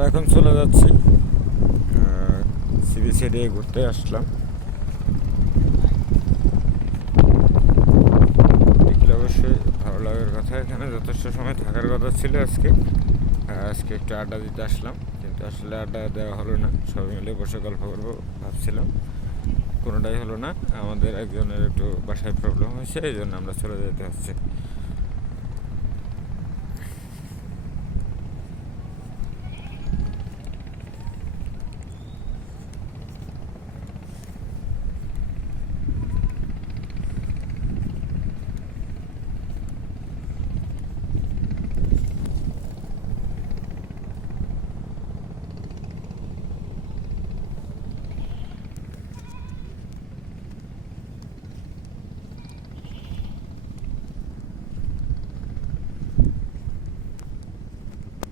আমরা এখন চলে যাচ্ছি সিবি সাইডে ঘুরতে আসলাম। দেখলে অবশ্যই ভালো লাগার কথা। এখানে যথেষ্ট সময় থাকার কথা ছিল আজকে একটু আড্ডা দিতে আসলাম, কিন্তু আসলে আড্ডা দেওয়া হলো না। সবাই মিলে বসে গল্প করবো ভাবছিলাম, কোনোটাই হলো না। আমাদের একজনের একটু বাসায় প্রবলেম হয়েছে, এই জন্য আমরা চলে যেতে হচ্ছে।